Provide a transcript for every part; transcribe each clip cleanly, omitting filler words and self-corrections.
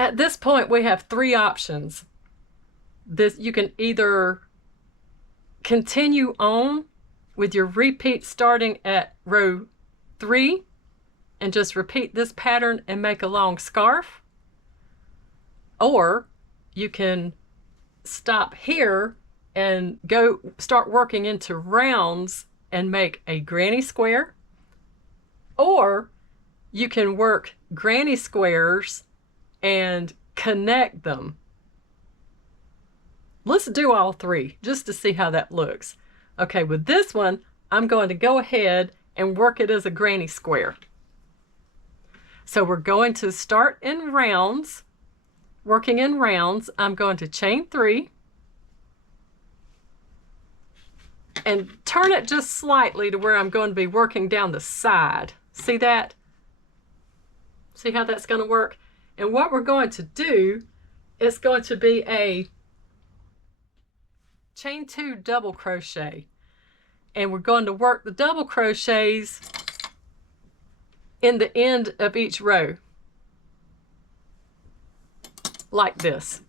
At this point, we have three options. You can either continue on with your repeat starting at row 3 and just repeat this pattern and make a long scarf, or you can stop here and start working into rounds and make a granny square, or you can work granny squares and connect them. Let's do all three just to see how that looks. Okay, with this one, I'm going to go ahead and work it as a granny square. So we're going to start in rounds. Working in rounds, I'm going to chain 3 and turn it just slightly to where I'm going to be working down the side. See that? See how that's going to work? And what we're going to do is going to be a chain 2 double crochet, and we're going to work the double crochets in the end of each row like this.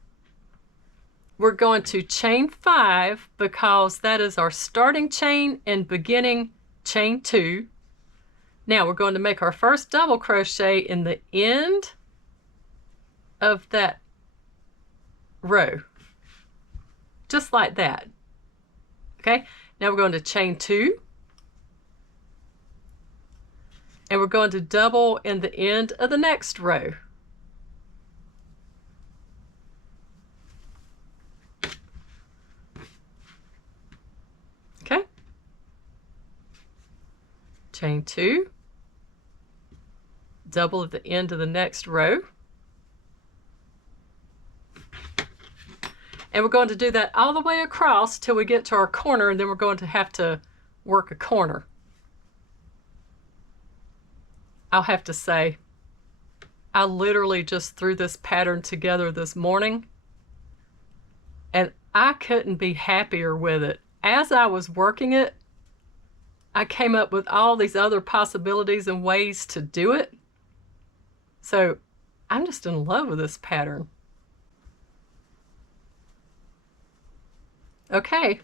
We're going to chain 5 because that is our starting chain and beginning chain 2. Now we're going to make our first double crochet in the end of that row, just like that. Okay, now we're going to chain 2, and we're going to double in the end of the next row. Okay, chain 2, double at the end of the next row. And we're going to do that all the way across till we get to our corner, and then we're going to have to work a corner. I'll have to say, I literally just threw this pattern together this morning, and I couldn't be happier with it. As I was working it, I came up with all these other possibilities and ways to do it. So I'm just in love with this pattern. Okay,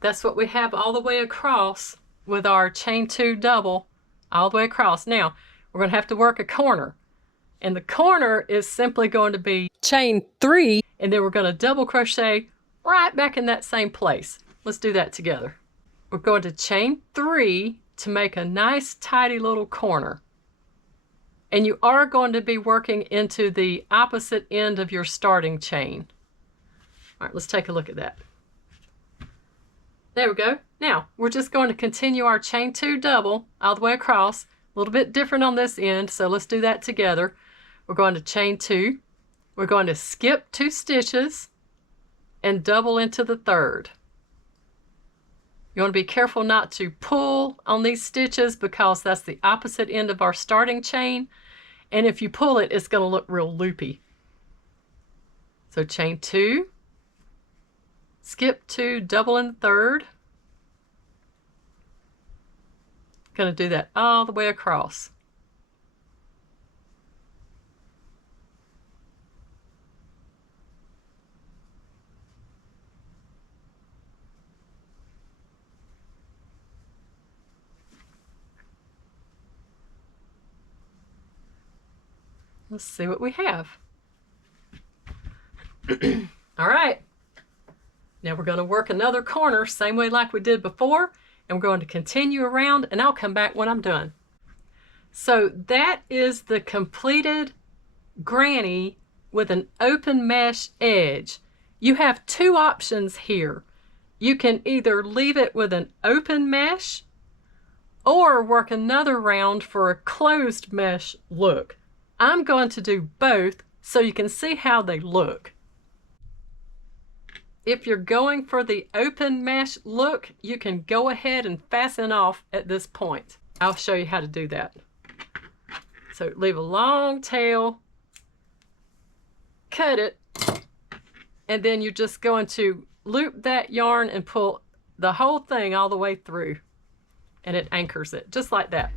that's what we have all the way across with our chain 2 double all the way across. Now we're going to have to work a corner, and the corner is simply going to be chain 3, and then we're going to double crochet right back in that same place. Let's do that together. We're going to chain 3 to make a nice tidy little corner, and you are going to be working into the opposite end of your starting chain. All right, let's take a look at that. There we go. Now, we're just going to continue our chain 2 double all the way across. A little bit different on this end, so let's do that together. We're going to chain 2. We're going to skip 2 stitches and double into the third. You want to be careful not to pull on these stitches because that's the opposite end of our starting chain. And if you pull it, it's going to look real loopy. So chain 2. Skip 2, double in the third. Going to do that all the way across. Let's see what we have. All right. Now we're going to work another corner, same way like we did before, and we're going to continue around, and I'll come back when I'm done. So that is the completed granny with an open mesh edge. You have 2 options here. You can either leave it with an open mesh or work another round for a closed mesh look. I'm going to do both so you can see how they look. If you're going for the open mesh look, you can go ahead and fasten off at this point. I'll show you how to do that. So leave a long tail, cut it, and then you're just going to loop that yarn and pull the whole thing all the way through, and it anchors it just like that.